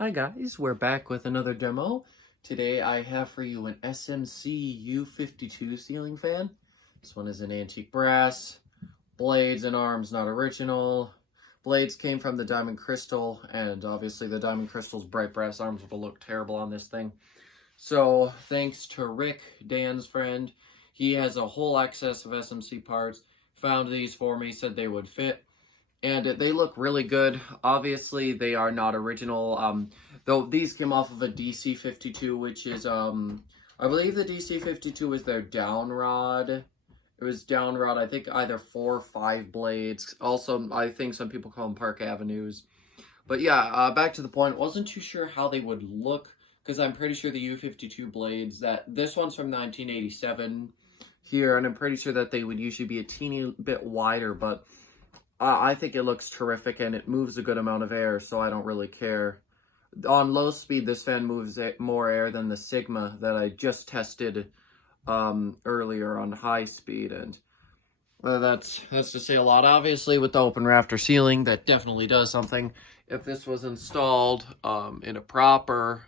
Hi guys, we're back with another demo. Today I have for you an SMC U52 ceiling fan. This one is an antique brass. Blades and arms not original. Blades came from the diamond crystal, and obviously the diamond crystal's bright brass arms will look terrible on this thing. So thanks to Rick, Dan's friend, he has a whole excess of SMC parts, found these for me, said they would fit. And they look really good. Obviously, they are not original. Though these came off of a DC52, which is, I believe the DC52 is their down rod. It was down rod, I think either 4 or 5 blades. Also, I think some people call them Park Avenues. But yeah, back to the point. Wasn't too sure how they would look, because I'm pretty sure the U52 blades, this one's from 1987 here, and I'm pretty sure that they would usually be a teeny bit wider, but I think it looks terrific, and it moves a good amount of air, so I don't really care. On low speed, this fan moves more air than the Sigma that I just tested earlier on high speed, and that's to say a lot. Obviously, with the open rafter ceiling, that definitely does something. If this was installed in a proper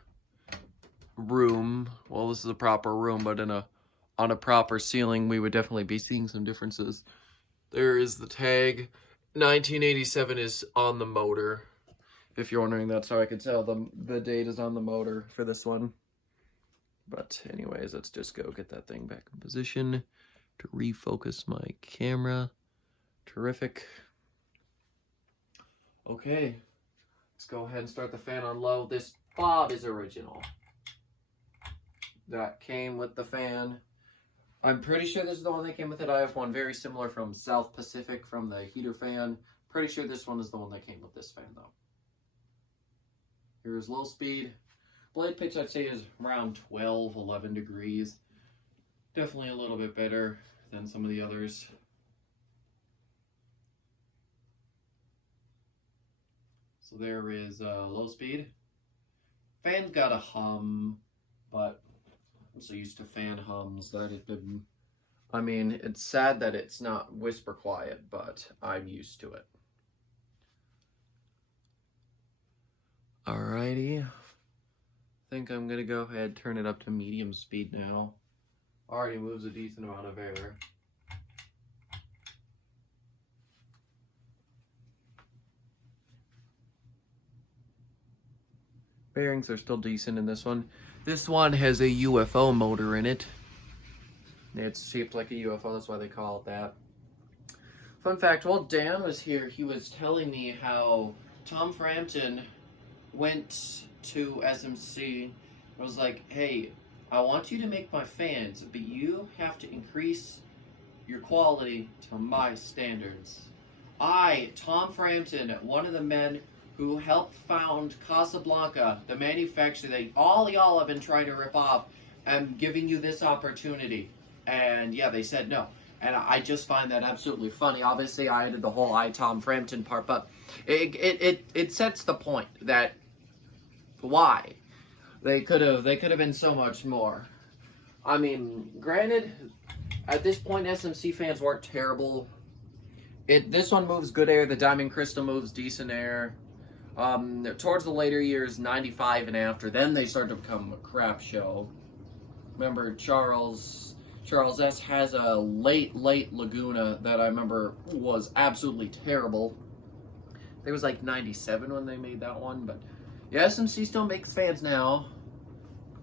room, well, this is a proper room, but on a proper ceiling, we would definitely be seeing some differences. There is the tag. 1987 is on the motor. If you're wondering, that's how I could tell the date is on the motor for this one. But anyways, let's just go get that thing back in position to refocus my camera. Terrific. Okay, let's go ahead and start the fan on low. This fob is original. That came with the fan. I'm pretty sure this is the one that came with it. I have one very similar from South Pacific from the heater fan. Pretty sure this one is the one that came with this fan though. Here's low speed. Blade pitch I'd say is around 12, 11 degrees. Definitely a little bit better than some of the others. So there is low speed. Fan's got a hum, but I'm so used to fan hums that I mean, it's sad that it's not whisper quiet, but I'm used to it. Alrighty. I think I'm gonna go ahead and turn it up to medium speed now. Already moves a decent amount of air. Bearings are still decent in this one. This one has a UFO motor in it. It's shaped like a UFO, that's why they call it that. Fun fact, while Dan was here, he was telling me how Tom Frampton went to SMC and was like, hey, I want you to make my fans, but you have to increase your quality to my standards. Tom Frampton, one of the men who helped found Casablanca, the manufacturer that all y'all have been trying to rip off, am giving you this opportunity. And yeah, they said no. And I just find that absolutely funny. Obviously, I added the whole Tom Frampton part, but it sets the point that why they could have been so much more. I mean, granted, at this point, SMC fans weren't terrible. This one moves good air. The Diamond Crystal moves decent air. Towards the later years, 95 and after, then they start to become a crap show. Remember, Charles S. has a late Laguna that I remember was absolutely terrible. It was like 97 when they made that one, but yeah, SMC still makes fans now.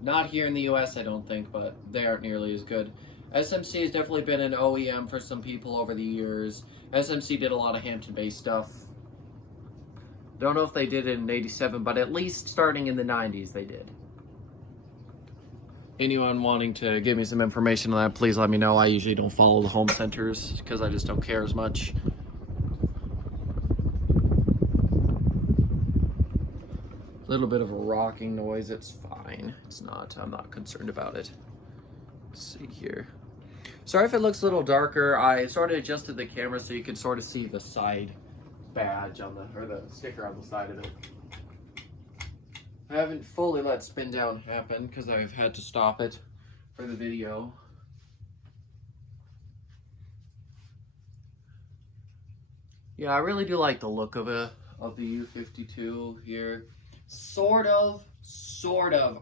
Not here in the US, I don't think, but they aren't nearly as good. SMC has definitely been an OEM for some people over the years. SMC did a lot of Hampton-based stuff. Don't know if they did it in 87, but at least starting in the 90s they did. Anyone wanting to give me some information on that, please let me know. I usually don't follow the home centers because I just don't care as much. A little bit of a rocking noise, it's fine. I'm not concerned about it. Let's see here. Sorry if it looks a little darker. I sort of adjusted the camera so you can sort of see the side badge or the sticker on the side of it. I haven't fully let spin down happen because I've had to stop it for the video. Yeah, I really do like the look of the U52 here. sort of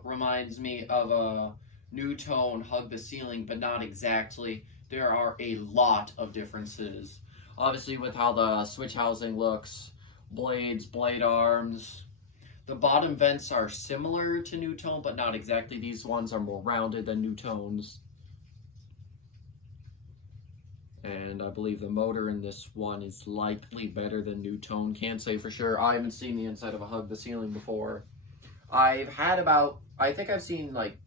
reminds me of a New Tone Hug the Ceiling, but not exactly. There are a lot of differences. Obviously with how the switch housing looks, blades, blade arms. The bottom vents are similar to New Tone, but not exactly. These ones are more rounded than New Tone's. And I believe the motor in this one is slightly better than New Tone. Can't say for sure. I haven't seen the inside of a Hug the Ceiling before. I think I've seen like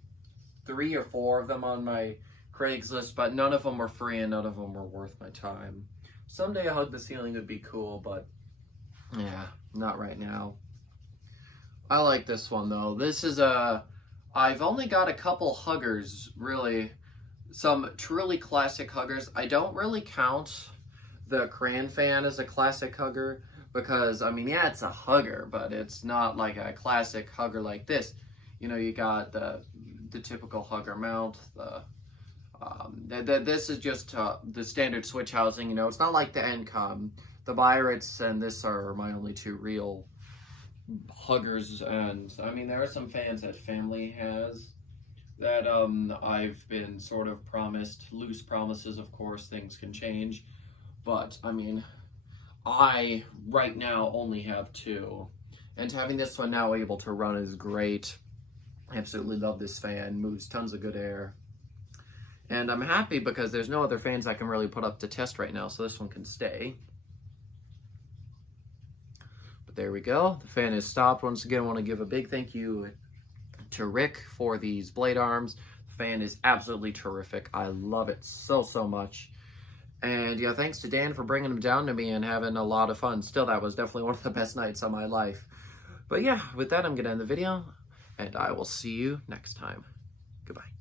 3 or 4 of them on my Craigslist, but none of them were free and none of them were worth my time. Someday a Hug the Ceiling would be cool, but yeah, not right now. I like this one though. This is I've only got a couple huggers, really. Some truly classic huggers. I don't really count the Cran Fan as a classic hugger because, I mean, yeah, it's a hugger, but it's not like a classic hugger like this. You know, you got the typical hugger mount, this is just the standard switch housing. You know, it's not like the Encom. The Byretts and this are my only 2 real huggers, and I mean there are some fans that family has that I've been sort of promised, loose promises, of course, things can change, but I mean I right now only have 2, and having this one now able to run is great. I absolutely love this fan, moves tons of good air, and I'm happy because there's no other fans I can really put up to test right now, so this one can stay. There we go. The fan is stopped. Once again, I want to give a big thank you to Rick for these blade arms. The fan is absolutely terrific. I love it so much. And yeah, thanks to Dan for bringing them down to me and having a lot of fun. Still, that was definitely one of the best nights of my life. But yeah, with that, I'm going to end the video, and I will see you next time. Goodbye.